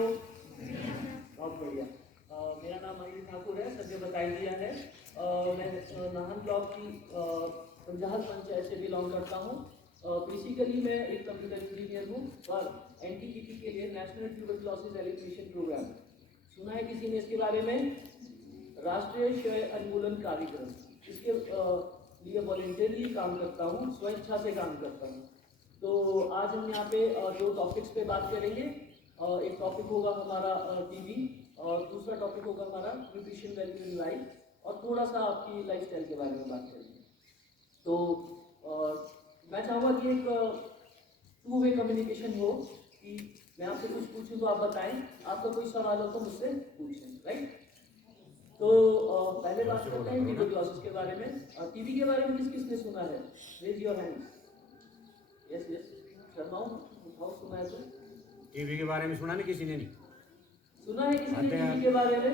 आपको? बहुत बढ़िया। मेरा नाम अनिल ठाकुर है, सबने बताई दिया है। मैं नाहन ब्लॉक की पंजाहत पंचायत से बिलोंग करता हूँ। बेसिकली मैं एक कंप्यूटर इंजीनियर हूँ और एनटीपीपी के लिए नेशनल ट्यूबरकुलोसिस एलिमिनेशन प्रोग्राम, सुना है किसी ने इसके बारे में? राष्ट्रीय क्षय उन्मूलन कार्यक्रम, इसके लिए वॉलंटियरली काम करता हूँ, स्वेच्छा से काम करता हूँ। तो आज हम यहाँ पे दो टॉपिक्स पे बात करेंगे। एक टॉपिक होगा हमारा टीबी और दूसरा टॉपिक होगा हमारा न्यूट्रिशन वैल्यू इन लाइफ और थोड़ा सा आपकी लाइफस्टाइल के बारे में बात करेंगे। तो मैं चाहूँगा कि एक टू वे कम्युनिकेशन हो, कि मैं आपसे कुछ पूछूं तो आप बताएं, आपका कोई सवाल हो तो मुझसे पूछें, राइट? तो पहले बात करते हैं ट्यूबरकुलोसिस के बारे में। टीबी के बारे में किस किसने सुना है? Raise your hands. Yes yes, शर्माओ, उठाओ, सुना है तो? टीबी के बारे में सुना नहीं किसी ने? नहीं सुना है किसी ने टीबी के बारे में?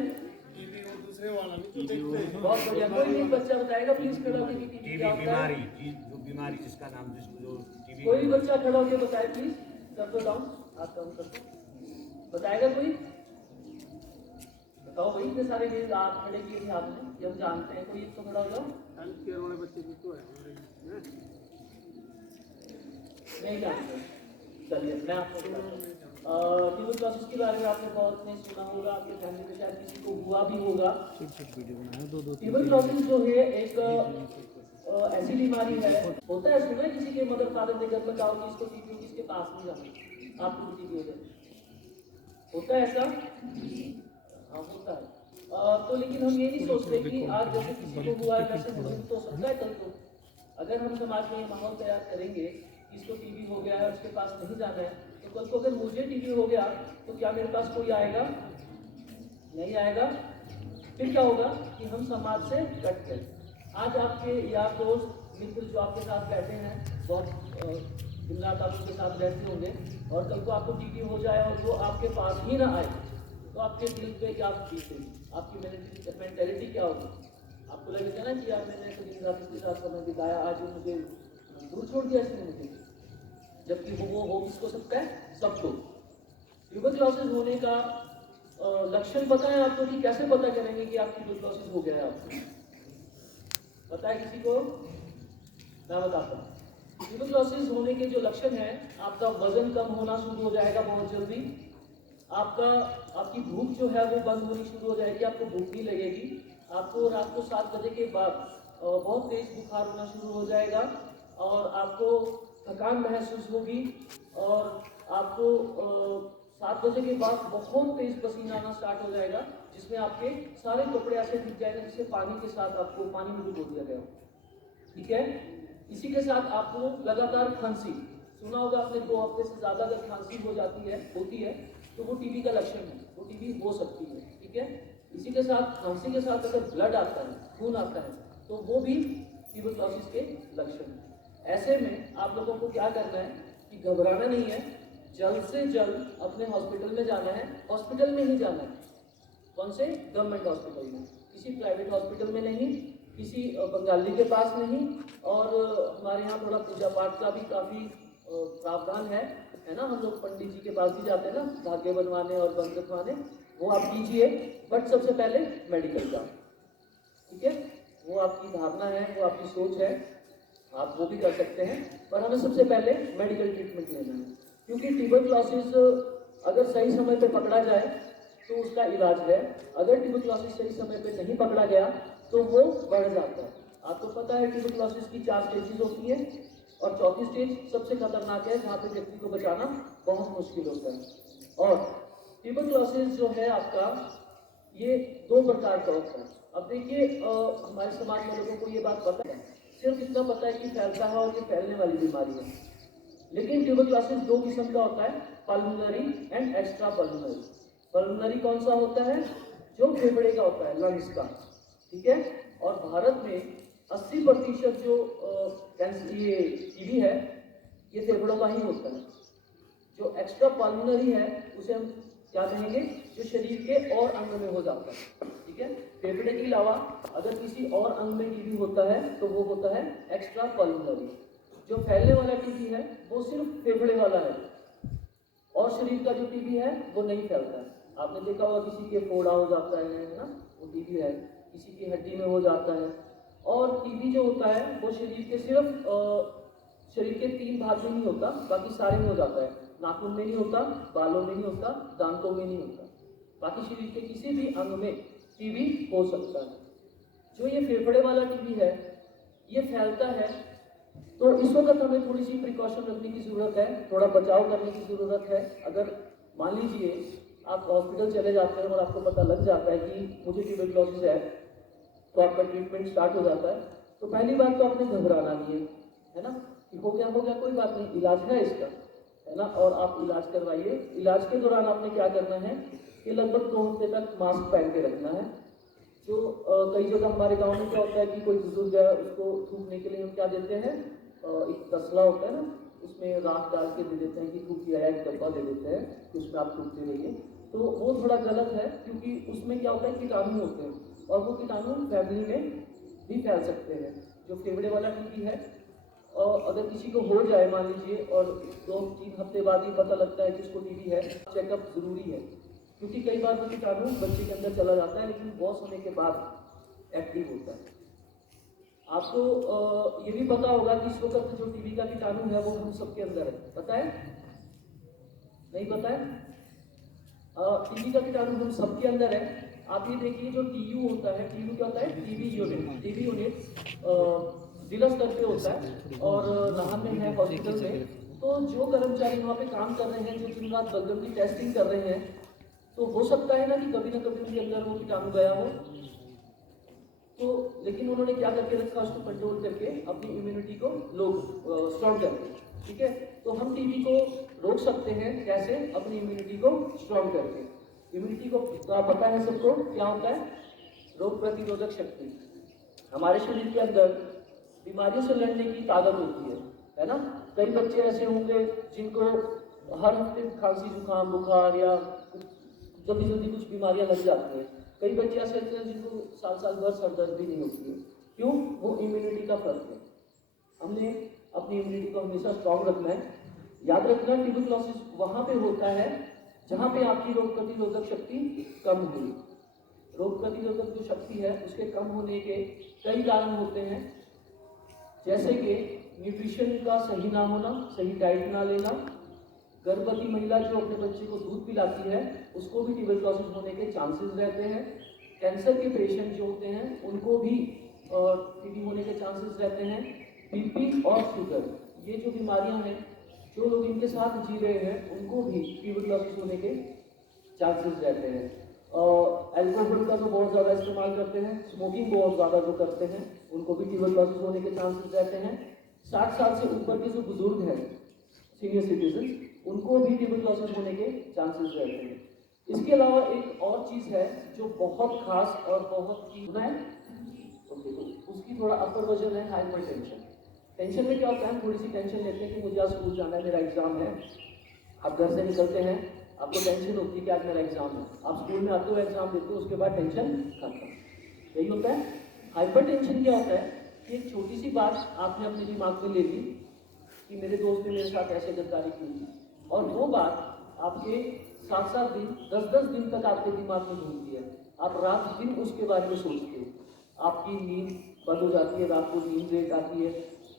टीबी वो दूसरे वाला नहीं जो देखते हैं। बहुत बढ़िया। कोई एक बच्चा बताएगा प्लीज खड़ा होकर कि टीबी क्या होता है? बीमारी, जो बीमारी जिसका नाम जो टीबी। कोई भी बच्चा खड़ा होकर बताए प्लीज। कर दो डाउन, हाथ डाउन कर दो। बताएगा कोई? बताओ भाई, इतने सारे लोग हाथ खड़े किए थे हाथ में, ये हम जानते हैं। कोई एक तो खड़ा हो जाओ। हेल्थ केयर वाले बच्चे भी तो है नहीं जानते? चलिए मैं आपको ट्यूबरकुलोसिस के बारे में आपने बहुत नहीं सुना होगा, आपके फैमिली में शायद किसी को हुआ भी होगा। ट्यूबरकुलोसिस जो है एक ऐसी बीमारी है, होता है, सुना है किसी के मदर फादर ने घर में कहा कि इसको टीबी किसके पास नहीं जाना, आपको टीबी हो जाए, होता है ऐसा? हाँ होता है। तो लेकिन हम ये नहीं सोचते कि आज जैसे किसी को हुआ है वैसे मुझे तो सकता है कल को। अगर हम समाज में ये माहौल तैयार करेंगे कि इसको टीबी हो गया है और उसके पास नहीं जाना है, तो कल को अगर मुझे टीबी हो गया तो क्या मेरे पास कोई आएगा? नहीं आएगा। फिर क्या होगा कि हम समाज से कट गए। आज आपके यार दोस्त मित्र जो आपके साथ बैठे हैं, बहुत दिन रात आप उनके साथ रहते होंगे, और कल को आपको टीबी हो जाए और वो आपके पास ही ना आए, तो आपके दिल पे क्या बीतेगी? आपकी मेंटेलिटी क्या होगी? आपको लगेगा ना कि यार मैंने तो दिन रात इसके साथ समय बिताया, आज वो मुझे दूर छोड़ दिया इसने मुझे, जबकि वो हो किसको सकता है? सबको। ट्यूबरकुलोसिस होने का लक्षण पता है आपको? कि कैसे पता करेंगे कि आपकी ट्यूबरकुलोसिस हो गया है? आपको पता है किसी को? मैं बताता हूँ। ट्यूबरकुलोसिस होने के जो लक्षण हैं, आपका वजन कम होना शुरू हो जाएगा बहुत जल्दी, आपकी भूख जो है वो बंद होनी शुरू हो जाएगी, आपको भूख नहीं लगेगी, आपको रात को 7 बजे के बाद बहुत तेज बुखार होना शुरू हो जाएगा, और आपको थकान महसूस होगी, और आपको 7 बजे के बाद बहुत तेज पसीना आना स्टार्ट हो जाएगा, जिसमें आपके सारे कपड़े ऐसे दिख जाएंगे जैसे पानी के साथ आपको पानी में डुबो दिया गया हो। ठीक है? इसी के साथ आपको लगातार खांसी, सुना होगा आपने, 2 हफ्ते से ज्यादा अगर खांसी होती है तो वो टीबी का लक्षण है, वो टीबी हो सकती है। ठीक है? इसी के साथ खांसी के साथ अगर ब्लड आता है, खून आता है, तो वो भी ट्यूबरकुलोसिस के लक्षण है। ऐसे में आप लोगों को क्या करना है कि घबराना नहीं है, जल्द से जल्द अपने हॉस्पिटल में जाना है। हॉस्पिटल में ही जाना है। कौन से? गवर्नमेंट हॉस्पिटल में, किसी प्राइवेट हॉस्पिटल में नहीं, किसी बंगाली के पास नहीं। और हमारे यहाँ थोड़ा पूजा पाठ का भी काफ़ी प्रावधान है ना, हम लोग पंडित जी के पास भी जाते हैं ना, धागे बनवाने और बंद रखवाने, वो आप कीजिए। बट सबसे पहले मेडिकल का, ठीक है? वो आपकी भावना है, वो आपकी सोच है, आप वो भी कर सकते हैं, पर हमें सबसे पहले मेडिकल ट्रीटमेंट लेना है। क्योंकि ट्यूबरकुलोसिस अगर सही समय पे पकड़ा जाए तो उसका इलाज है, अगर ट्यूबरकुलोसिस सही समय पे नहीं पकड़ा गया तो वो बढ़ जाता है। आपको पता है ट्यूबरकुलोसिस की 4 स्टेजेस होती है, और चौथी स्टेज सबसे खतरनाक है, जहाँ पे व्यक्ति को बचाना बहुत मुश्किल होता है। और ट्यूबरकुलोसिस जो है आपका, ये 2 प्रकार का होता है। अब देखिए, हमारे समाज में लोगों को ये बात पता है, सिर्फ इतना पता है कि फैलता है और ये फैलने वाली बीमारी है। लेकिन ट्यूबरकुलोसिस 2 किस्म का होता है, pulmonary and extra pulmonary. Pulmonary कौन सा होता है? जो फेफड़े का होता है, लंग्स का। ठीक है? और भारत में 80% जो ये टीबी है, ये फेफड़ों का ही होता है। जो एक्स्ट्रा पल्मोनरी है उसे हम क्या कहेंगे? जो शरीर के और अंग में हो जाता है। ठीक है? फेफड़े के अलावा अगर किसी और अंग में टीबी होता है तो वो होता है एक्स्ट्रा पल्मोनरी। जो फैलने वाला टीबी है वो सिर्फ फेफड़े वाला है, और शरीर का जो टीबी है वो नहीं फैलता है। आपने देखा होगा किसी के फोड़ा हो जाता है ना, वो टीबी है, किसी की हड्डी में हो जाता है। और टीबी जो होता है वो शरीर के सिर्फ शरीर के 3 भाग में नहीं होता, बाकी सारे में हो जाता है। नाखून में नहीं होता, बालों में नहीं होता, दांतों में नहीं होता, बाकी शरीर के किसी भी अंग में टीबी हो सकता है। जो ये फेफड़े वाला टीबी है ये फैलता है, तो इस वक्त हमें थोड़ी सी प्रिकॉशन रखने की ज़रूरत है, थोड़ा बचाव करने की ज़रूरत है। अगर मान लीजिए आप हॉस्पिटल चले जाते हैं और आपको पता लग जाता है कि मुझे ट्यूबरक्लोसिस है, तो आपका ट्रीटमेंट स्टार्ट हो जाता है। तो पहली बात तो आपने घबराना नहीं है ना, कि हो गया कोई बात नहीं, इलाज है इसका, है ना, और आप इलाज करवाइए। इलाज के दौरान आपने क्या करना है कि लगभग 2 हफ्ते तक मास्क पहन के रखना है। जो कई जगह हमारे गांव में क्या होता है कि कोई बुजुर्ग है, उसको थूकने के लिए हम क्या देते हैं, एक तसला होता है ना, उसमें राख डाल के दे देते हैं कि थूक किया, एक डब्बा दे देते हैं कि उसमें आप थूकते रहिए। तो वो थोड़ा गलत है, क्योंकि उसमें क्या होता है कीटाणु होते हैं और वो कीटाणु फैमिली में भी फैल सकते हैं। जो फेफड़े वाला टीबी है, और अगर किसी को हो जाए मान लीजिए और 2-3 हफ्ते बाद ही पता लगता है कि उसको टीबी है, चेकअप जरूरी है, क्योंकि कई बार वो कीटाणु बच्चे के अंदर चला जाता है लेकिन बहुत समय के बाद एक्टिव होता है। आपको ये भी पता होगा कि इस वक्त जो टीबी का कीटाणु है वो हम सबके अंदर है, पता है? नहीं पता है? टीबी का कीटाणु हम सबके अंदर है। आप ये देखिए जो टीयू होता है, टीयू क्या होता है? टीबी यूनिट जिला स्तर पे होता है और नाहन में है हॉस्पिटल में। तो जो कर्मचारी वहाँ पे काम कर रहे हैं, जो दिन रात बलगम की टेस्टिंग कर रहे हैं, तो हो सकता है ना कि कभी ना कभी उनके अंदर वो कीटाणु गया हो, तो लेकिन उन्होंने क्या करके रखा, उसको कंट्रोल करके अपनी इम्यूनिटी को लोग स्ट्रॉन्ग करके, ठीक है। तो हम टीबी को रोक सकते हैं कैसे? अपनी इम्यूनिटी को स्ट्रॉन्ग करके। इम्यूनिटी को तो पता है सबको क्या होता है? रोग प्रतिरोधक शक्ति। हमारे शरीर के अंदर बीमारियों से लड़ने की ताकत होती है ना। कई बच्चे ऐसे होंगे जिनको हर हफ्ते खांसी जुकाम बुखार या जल्दी जल्दी कुछ बीमारियां लग जाती हैं। कई बच्चे ऐसे होते हैं जिनको साल भर सर दर्द भी नहीं होती है। क्यों? वो इम्यूनिटी का फर्क है। हमने अपनी इम्यूनिटी को हमेशा स्ट्रॉन्ग रखना है। याद रखना, ट्यूबरक्लोसिस वहां पे होता है जहां पे आपकी रोग प्रतिरोधक शक्ति कम हुई। रोग प्रतिरोधक जो शक्ति है उसके कम होने के कई कारण होते हैं, जैसे कि न्यूट्रिशन का सही ना होना, सही डाइट ना लेना, गर्भवती महिला जो अपने बच्चे को दूध पिलाती है उसको भी ट्यूबरक्लोसिस होने के चांसेस रहते हैं। कैंसर के पेशेंट जो होते हैं उनको भी टीबी होने के चांसेस रहते हैं। बीपी और शुगर, ये जो बीमारियां हैं, जो लोग इनके साथ जी रहे हैं उनको भी ट्यूबरक्लोसिस होने के चांसेस रहते हैं। अल्कोहल का जो बहुत ज़्यादा इस्तेमाल करते हैं, स्मोकिंग बहुत ज़्यादा जो करते हैं, उनको भी ट्यूबरक्लोसिस होने के चांसेस रहते हैं। 60 साल से ऊपर के जो बुजुर्ग हैं, सीनियर सिटीजन, उनको भी ट्यूबरक्लोसिस होने के चांसेस रहते हैं। इसके अलावा एक और चीज़ है जो बहुत खास और बहुत ही है, उसकी थोड़ा अपर वर्जन है हाइपरटेंशन। टेंशन में क्या होता है, थोड़ी सी टेंशन लेते हैं कि मुझे आज स्कूल जाना है, मेरा एग्जाम है। आप घर से निकलते हैं, आपको टेंशन होती है कि आज मेरा एग्जाम है। आप स्कूल में आते हो, एग्जाम देते हो, उसके बाद टेंशन खत्म। यही होता है। हाइपरटेंशन क्या होता है कि एक छोटी सी बात आपने अपने दिमाग में ले ली कि मेरे दोस्त ने मेरे साथ ऐसे गद्दारी की थी, और वो बात आपके 7-7 दिन 10-10 दिन तक आपके दिमाग में घूमती है। आप रात दिन उसके बारे में सोचते हो, आपकी नींद बंद हो जाती है, रात को नींद लेट आती है,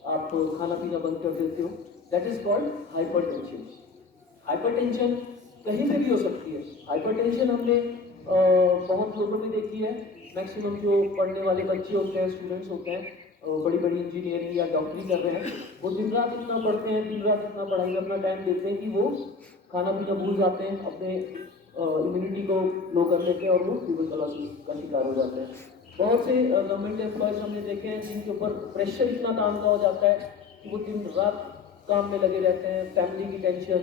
आप खाना पीना बंद कर देते हो। That is called hypertension. Hypertension कहीं पे भी हो सकती है। हाइपरटेंशन हमने बहुत लोगों में देखी है। मैक्सिमम जो पढ़ने वाले बच्चे होते हैं, स्टूडेंट्स होते हैं, बड़ी बड़ी इंजीनियरिंग या डॉक्टरी कर रहे हैं, वो दिन रात इतना पढ़ते हैं, दिन रात इतना पढ़ाई में अपना टाइम देते हैं कि वो खाना पीना भूल जाते हैं, अपने इम्यूनिटी को लो कर लेते हैं और वो ट्यूबरक्लोसिस का शिकार हो जाते हैं। बहुत से गवर्नमेंट एम्प्लॉयज हमने देखे हैं जिनके ऊपर प्रेशर इतना काम का हो जाता है कि वो दिन रात काम में लगे रहते हैं, फैमिली की टेंशन,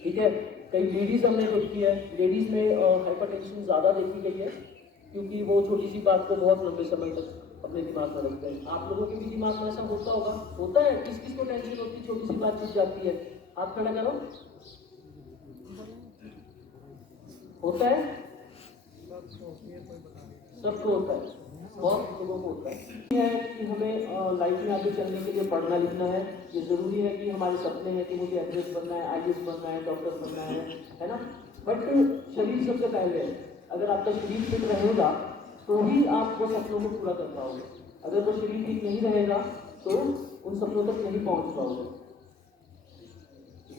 ठीक है। कई लेडीज़ हमने देखी है, लेडीज़ में हाइपरटेंशन ज़्यादा देखी गई है, क्योंकि वो छोटी सी बात को बहुत लंबे समय तक अपने दिमाग में रखते हैं। आप लोगों के भी दिमाग में ऐसा होता होगा, होता है? किस किस को टेंशन होती है, छोटी सी बात छूट जाती है? हाथ खड़ा करो। होता है? सबको होता है। बहुत लोगों को होता है कि हमें लाइफ में आगे चलने के लिए पढ़ना लिखना है। ये ज़रूरी है कि हमारे सपने हैं कि मुझे एक्ट्रेस बनना है, IAS बनना है, डॉक्टर बनना है ना। बट शरीर सबसे पहले है। अगर आपका शरीर फिट रहेगा तो ही आप वो सपनों को पूरा कर पाओगे। अगर वो शरीर ठीक नहीं रहेगा तो उन सपनों तक नहीं पहुंच पाओगे।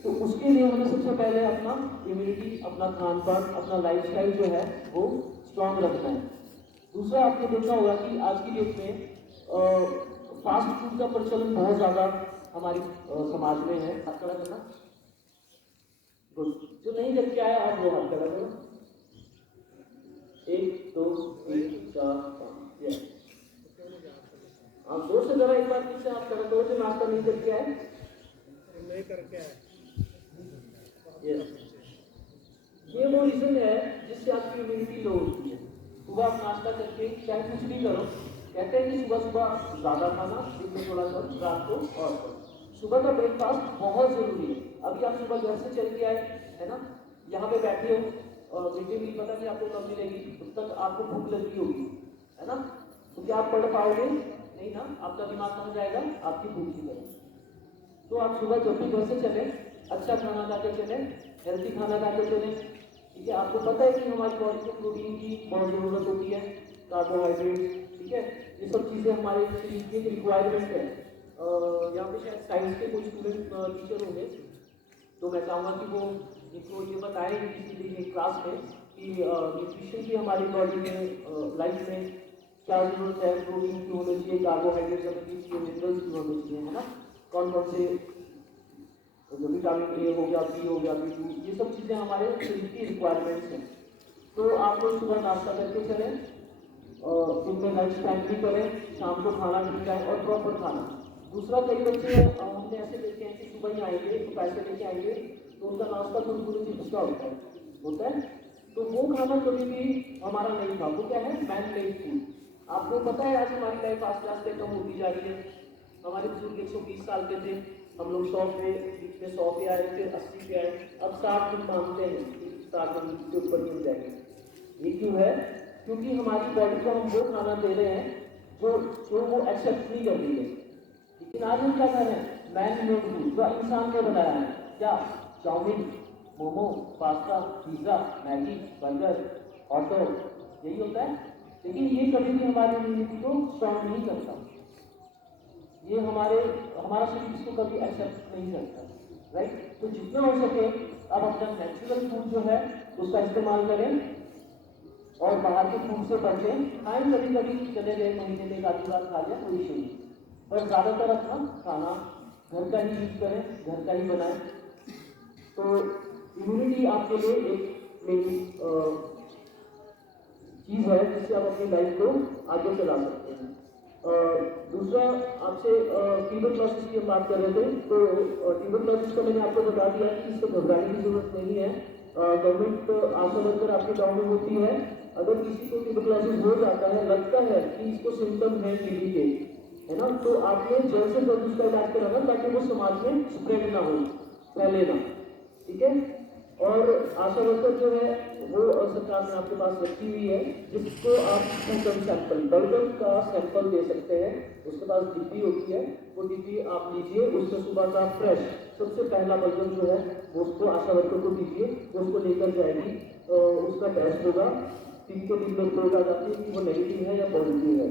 तो उसके लिए हमें सबसे पहले अपना इम्यूनिटी, अपना खान पान, अपना लाइफस्टाइल जो है वो स्ट्रांग रखना है। दूसरा, आपने देखा होगा कि आज की डेट में फास्ट फूड का प्रचलन बहुत ज़्यादा हमारी समाज में है। हाथ खड़ा करना, जो नहीं करके आया आप वो हाथ खड़ा करो। 1 2 3 4 5। आप जोर से जरा एक बार पीछे हाथ खड़ा करो जो नाश्ता नहीं करके आए। नहीं करके आए। ये वो रीजन है जिससे आपकी इम्यूनिटी लो होती है। सुबह आप नाश्ता करके चाहे कुछ भी करो, कहते हैं कि सुबह सुबह ज़्यादा खाना, दिन में थोड़ा कम, रात को और कम। सुबह का ब्रेकफास्ट बहुत ज़रूरी है। अभी आप सुबह घर से चल के आए है ना, यहाँ पे बैठे हो और मिड डे मील पता नहीं आपको कब मिलेगी, तब तक आपको भूख लगी होगी है ना। तो क्या आप पढ़ पाओगे? नहीं ना, आपका दिमाग कहाँ जाएगा? आपकी भूख की तरफ। तो आप सुबह जब भी घर से चले, अच्छा खाना खा के चले, हेल्थी खाना खा के चले। ठीक है, आपको पता है कि हमारी बॉडी को प्रोटीन की बहुत ज़रूरत होती है, कार्बोहाइड्रेट, ठीक है, ये सब चीज़ें हमारे शरीर की रिक्वायरमेंट है। यहाँ पे शायद साइंस के कोई स्टूडेंट टीचर होंगे, तो मैं चाहूँगा कि वो इनको ये बताएं किसी भी क्लास में कि न्यूट्रिशन की हमारी बॉडी में लाइफ में क्या ज़रूरत है, प्रोटीन क्यों होना चाहिए, कार्बोहाइड्रेट होने चाहिए, मिनरल्स क्यों होने चाहिए, है ना। कौन कौन से जो विटामिन ए हो गया, बी हो गया, B2, ये सब चीज़ें हमारे शरीर की रिक्वायरमेंट्स हैं। तो आप लोग सुबह नाश्ता करके चलें, दिन में लंच टाइम भी करें, शाम को खाना भी खाएं और प्रॉपर खाना। दूसरा, कई बच्चे हमने ऐसे देखे हैं कि सुबह ही आएंगे तो पैसे लेके आएंगे तो उनका नाश्ता कुरकुरे चिप्स का होता है। तो वो खाना कभी भी हमारा नहीं था। वो क्या है? Man made food. आपको पता है आज हमारी लाइफ आस्ते आस्ते कम होती जा रही है। हमारे बुजुर्ग 120 साल के थे, हम लोग 100 पे, बीच में 100 पे आए, फिर 80 पे आए, अब 60 दिन मानते हैं कि 60 दिन के ऊपर मिल जाएंगे। ये क्यों है? क्योंकि हमारी बॉडी को हम वो खाना दे रहे हैं जो वो एक्सेप्ट नहीं कर रही है। लेकिन आज हम क्या कर रहे हैं? मैन मेड फूड, जो इंसान ने बनाया है। क्या? Chow mein, momo, pasta, pizza, Maggi, burger, hot dog, यही होता है। लेकिन ये कभी भी हमारी इम्यूनिटी को स्ट्रॉन्ग नहीं करता। ये हमारा शरीर इसको कभी एक्सेप्ट नहीं करता, राइट। तो जितना हो सके आप अपना नेचुरल फूड जो है उसका इस्तेमाल करें और बाहर के फूड से बचें। खाएं, कभी कभी चले गए, महीने में एक आधी बार खा लिया, कोई इशू नहीं, पर ज़्यादातर अपना खाना घर का ही यूज करें, घर का ही बनाएं। तो इम्यूनिटी आपके लिए एक मेरी चीज़ है जिससे आप अपनी लाइफ को आगे चला सकते हैं। दूसरा, आपसे ट्यूबरक्लोसिस की हम बात कर रहे थे। तो ट्यूबरक्लोसिस को मैंने आपको बता दिया कि इसको घबराने की जरूरत नहीं है। गवर्नमेंट आशा वर्कर आपके गाँव में होती है। अगर किसी को ट्यूबरक्लोसिस हो जाता है, लगता है कि इसको सिम्टम है TB के, है ना, तो आपने जल्द से जल्द उसका इलाज कराना ताकि वो समाज में स्प्रेड ना हो, फैले ना, ठीक है। और आशा वर्कर जो है वो सरकार ने आपके पास रखी हुई है, जिसको आप स्पूटम सैंपल, बलगम का सैंपल दे सकते हैं। उसके पास डिब्बी होती है, वो डिब्बी आप लीजिए, उससे सुबह का फ्रेश सबसे पहला बलगम जो है वो उसको आशा वर्कर को दीजिए, वो उसको लेकर जाएगी, उसका टेस्ट होगा। 3 के दिन में रिपोर्ट आ जाती है कि वो नेगेटिव है या पॉजिटिव है।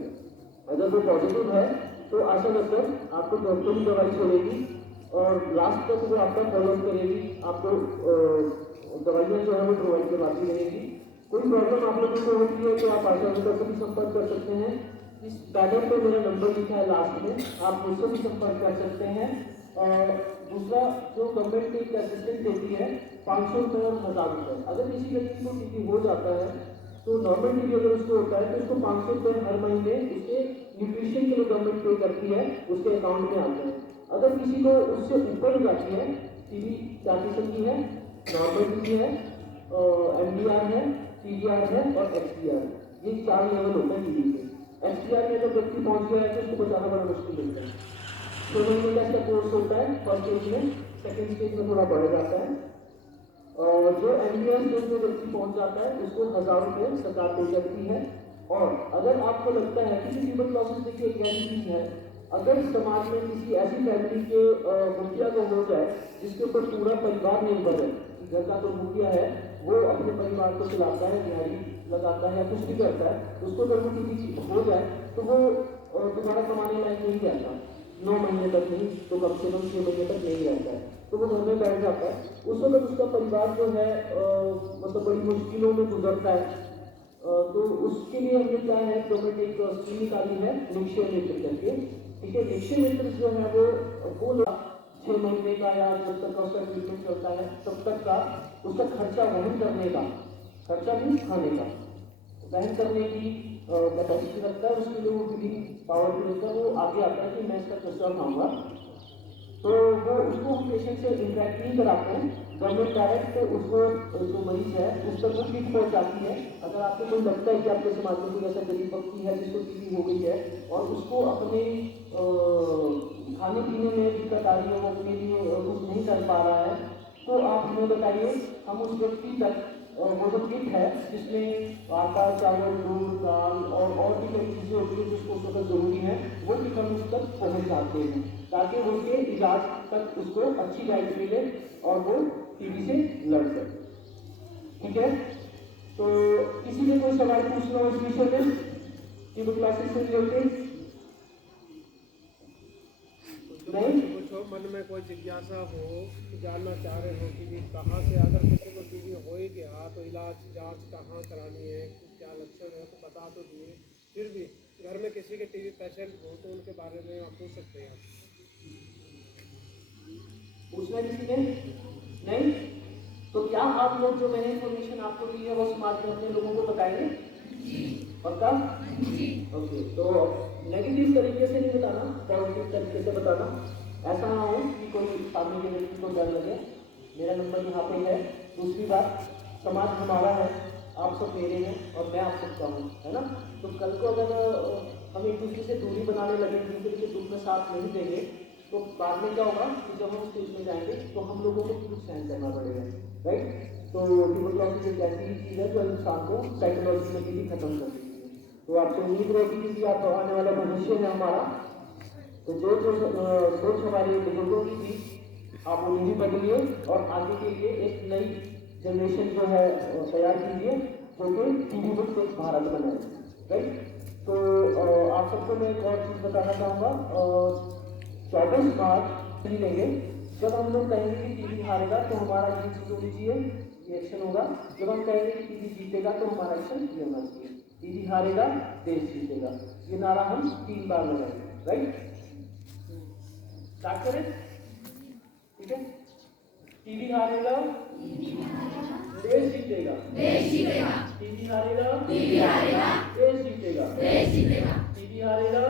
अगर वो पॉजिटिव है तो आशा वर्कर आपको डॉक्टर की दवाई छोड़ेगी और लास्ट तक वो आपका फॉलोअप करेगी, आपको दवाइयाँ जो है वो प्रोवाइड करवाती रहेगी। कोई प्रॉब्लम आप लोगों को होती है तो आप आशा वर्कर से भी संपर्क कर सकते हैं। इस बैनर पर मेरा नंबर लिखा है लास्ट में, आप मुझसे भी संपर्क कर सकते हैं। और दूसरा, जो गवर्नमेंट एक असिस्टेंट देती है 500 रुपये और 1000 रुपये। अगर किसी व्यक्ति को TB हो जाता है तो नॉर्मल TB अगर उसको होता है तो उसको 500 रुपये हर महीने उसके न्यूट्रिशन के लिए गवर्नमेंट पे करती है, उसके अकाउंट में आते हैं। अगर किसी को उससे ऊपर जाती है, TB 4 किस्म की है, नॉर्मल TB है, MDR है, TDR है और XDR। ये 4 लेवल होते हैं TB के। XDR में जब व्यक्ति पहुंच गया है तो उसको बचाना बड़ा मुश्किल होता है। 6 महीने का इसका कोर्स होता है फर्स्ट स्टेज में, सेकेंड स्टेज में थोड़ा बढ़ जाता है। और जो MDR स्टेज में व्यक्ति पहुंच जाता है उसको 1000 रुपये सरकार पे करती है। और अगर आपको लगता है कि ट्यूबर क्लोसिस देखिए एक ऐसी चीज है, अगर समाज में किसी ऐसी फैमिली के मुखिया को हो जाए जिसके ऊपर पूरा परिवार निर्भर है, घर का तो मुखिया है वो अपने परिवार को चलाता है, दिहाड़ी लगाता है या कुछ भी करता है, उसको अगर वो किसी चीज हो जाए तो वो दोबारा कमाने लायक नहीं रहता, 9 महीने तक नहीं तो कम से कम 6 महीने तक नहीं रहता है, तो वो घर में बैठ जाता है। उस वक्त उसका परिवार जो है मतलब बड़ी मुश्किलों में गुजरता है। तो उसके लिए हमने क्या है गवर्नमेंट एक स्कीम निकाली है निक्षय मित्र करके, ठीक है। निक्षय मित्र जो है वो 6 महीने का या जब तक उसका ट्रीटमेंट चलता है तब तक का उसका खर्चा वहन करने का, खर्चा भी खाने का वहन करने की कैपेसिटी रखता है। उसके लिए वो बिलिंग पावर भी होता है, वो आगे आता है कि मैं इसका खर्चा उठाऊंगा, तो वो उसको पेशेंट से इंटरेक्ट नहीं कराते हैं, गवर्नमेंट डायरेक्ट उसको जो मरीज है उस तक वो किट पहुँचाती है। अगर आपको कोई लगता है कि आपके समाज में कोई ऐसा गरीब व्यक्ति है जिसको टीबी हो गई है और उसको अपने खाने पीने में दिक्कत आ रही है, वो अपने लिए कुछ नहीं कर पा रहा है, तो आप हमें बताइए, हम उस व्यक्ति तक वो जो किट है जिसमें आटा चावल दूध दाल और भी कई चीज़ें होती है जिसको उसको ज़रूरी है, वो किट हम उस तक पहुँच जाते हैं ताकि उनके इलाज तक उसको अच्छी डाइट मिले और वो टीबी से लड़ सके, ठीक है। तो किसी ने कोई सवाल पूछना हो इस विषय में ट्यूबर क्लोसिस से रिलेटेड? नहीं, कुछ मन में कोई जिज्ञासा हो, जानना चाह रहे हो कि कहाँ से अगर किसी को टीबी हो ही गया तो इलाज जांच कहाँ करानी है, क्या लक्षण है तो बता तो दिए, फिर भी घर में किसी के टीबी पेशेंट हो तो उनके बारे में आप पूछ सकते हैं। पूछना किसी ने? नहीं, तो क्या आप लोग जो मैंने इन्फॉर्मेशन आपको दी है वो समाज में अपने लोगों को बताएंगे? पक्का? ओके, तो नेगेटिव तरीके से नहीं बताना, पॉजिटिव तरीके से बताना। ऐसा ना हो कि कोई सामने के व्यक्ति को डर लगे। मेरा नंबर यहाँ पे है। दूसरी बात, समाज हमारा है, आप सब मेरे हैं और मैं आप सबका हूँ, है ना। तो कल को अगर हम एक दूसरे से दूरी बनाने लगे, एक दूसरे के दुख में साथ नहीं देंगे, तो बाद में क्या होगा कि जब हम स्टेज में जाएंगे तो हम लोगों को कुछ सहन करना पड़ेगा, राइट। तो ट्यूबर क्लोसिस एक ऐसी चीज़ है जो इंसान को साइकोलॉजिकली भी खत्म कर देती है। तो आपसे उम्मीद रहेगी कि आप आने वाला भविष्य है हमारा, तो जो सोच हमारे बुजुर्गों की थी आप उन्हें भी बदलिए और आगे के लिए एक नई जनरेशन जो है तैयार कीजिए जो कि टीबी मुक्त एक भारत बनाए, राइट। तो आप सबको मैं एक और चीज़ बताना चाहूँगा, 24 मार्च लेंगे, जब हम लोग कहेंगे कि टीबी हारेगा तो हमारा ये चीज़ होनी चाहिए, ये एक्शन होगा। जब हम कहेंगे कि टीबी जीतेगा तो हमारा एक्शन ये होना चाहिए, टीबी हारेगा देश जीतेगा। ये नारा हम 3 बार लगाएंगे, राइट। स्टार्ट करें, ठीक है। टीबी हारेगा देश जीतेगा, देश जीतेगा। टीबी हारेगा देश जीतेगा, देश जीतेगा। टीबी हारेगा